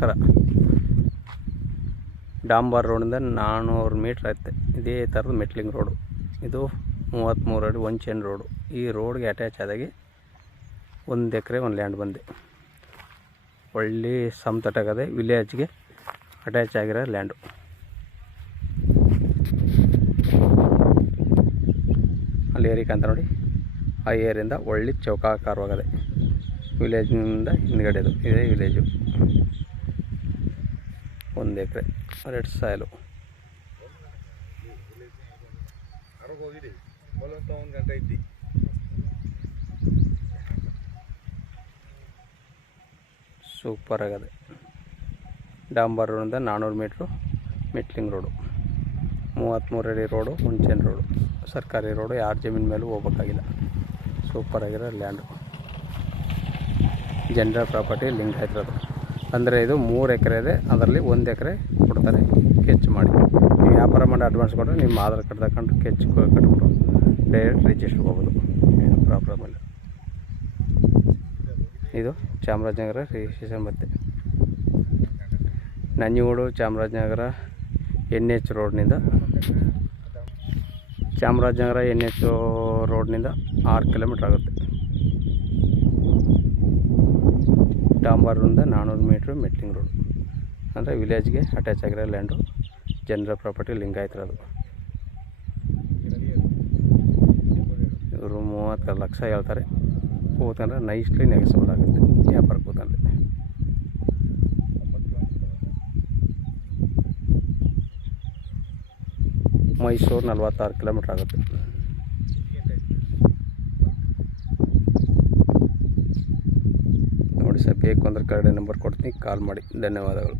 ನಮಸ್ಕಾರ. ಡಾಂಬರ್ ರೋಡಿಂದ 400 ಮೀಟ್ರ್ ಐತೆ. ಇದೇ ಥರದ ಮೆಟ್ಲಿಂಗ್ ರೋಡು. ಇದು 33 ಅಡಿ 1 ಚೈನ್ ರೋಡು. ಈ ರೋಡ್ಗೆ ಅಟ್ಯಾಚ್ ಆದಾಗೆ 1 ಎಕರೆ 1 ಲ್ಯಾಂಡ್ ಬಂದೆ. ಒಳ್ಳೆ ಸಮತಟ್ಟಾಗದೆ, ವಿಲೇಜ್ಗೆ ಅಟ್ಯಾಚ್ ಆಗಿರೋ ಲ್ಯಾಂಡು. ಅಲ್ಲಿ ಏರಿಕೆ ಅಂತ ನೋಡಿ, ಆ ಏರಿಯಿಂದ ಒಳ್ಳೆ ಚೌಕಾಕಾರವಾಗದೆ. ವಿಲೇಜ್ನಿಂದ ಹಿಂದ್ಗಡೆದು ಇದೇ village. 1 acre red soil. Super ಆಗದೆ. ಡಾಂಬರ್ ರೋಡಿಂದ 400 ಮೀಟ್ರು ಮೆಟ್ಲಿಂಗ್ ರೋಡು. 33 ಅಡಿ ರೋಡು, 1 ಚೈನ್ ರೋಡು. ಸರ್ಕಾರಿ ರೋಡು, ಯಾರ ಜಮೀನು ಮೇಲೂ ಹೋಗ್ಬೇಕಾಗಿಲ್ಲ. ಸೂಪರ್ ಆಗಿರೋ ಲ್ಯಾಂಡು. ಜನರಲ್ ಪ್ರಾಪರ್ಟಿ ಲಿಂಕ್ ಆಯ್ತಿರೋದು. ಅಂದರೆ ಇದು 3 ಎಕರೆ ಇದೆ, ಅದರಲ್ಲಿ 1 ಎಕರೆ ಕೊಡ್ತಾರೆ ಕೆಚ್ ಮಾಡಿ. ನೀವು ವ್ಯಾಪಾರ ಮಾಡಿ ಅಡ್ವಾನ್ಸ್ ಕೊಟ್ಟರೆ ನಿಮ್ಮ ಆಧಾರ್ ಕಾರ್ಡ್ ತಗೊಂಡು ಕೆಚ್ ಕಟ್ಬಿಟ್ಟು ಡೈರೆಕ್ಟ್ ರಿಜಿಸ್ಟ್ರಿಗೆ ಹೋಗೋದು, ಏನು ಪ್ರಾಬ್ಲಮ್ ಇಲ್ಲ. ಇದು ಚಾಮರಾಜನಗರ ರಿಜಿಸ್ಟ್ರೇಷನ್. ಮತ್ತು ನಂಜನಗೂಡು ಚಾಮರಾಜನಗರ NH ರೋಡ್ನಿಂದ, ಚಾಮರಾಜನಗರ NH ರೋಡ್ನಿಂದ 6 ಕಿಲೋಮೀಟ್ರ್ ಆಗುತ್ತೆ. ಡಾಂಬರ್ ರೋಡಿಂದ 400 ಮೀಟ್ರ್ ಮೆಟ್ಲಿಂಗ್ ರೋಡು. ಅಂದರೆ ವಿಲೇಜ್ಗೆ ಅಟ್ಯಾಚ್ ಆಗಿರೋ ಲ್ಯಾಂಡು, ಜನರಲ್ ಪ್ರಾಪರ್ಟಿ ಲಿಂಕ್ ಆಯ್ತಿರೋದು. ಇವರು 30 ಲಕ್ಷ ಹೇಳ್ತಾರೆ. ಕೂತಂದ್ರೆ ನೈಸ್ಲಿ ನೆಗೆಸಬಲ್ ಆಗುತ್ತೆ ವ್ಯಾಪಾರ ಕೂತಂದ್ರೆ. ಮೈಸೂರು 46 ಕಿಲೋಮೀಟ್ರ್ ಆಗುತ್ತೆ. ನೋಡಿ ಸರ್, ಬೇಕು ಅಂದ್ರೆ ಕಡೆ ನಂಬರ್ ಕೊಡ್ತೀನಿ, ಕಾಲ್ ಮಾಡಿ. ಧನ್ಯವಾದಗಳು.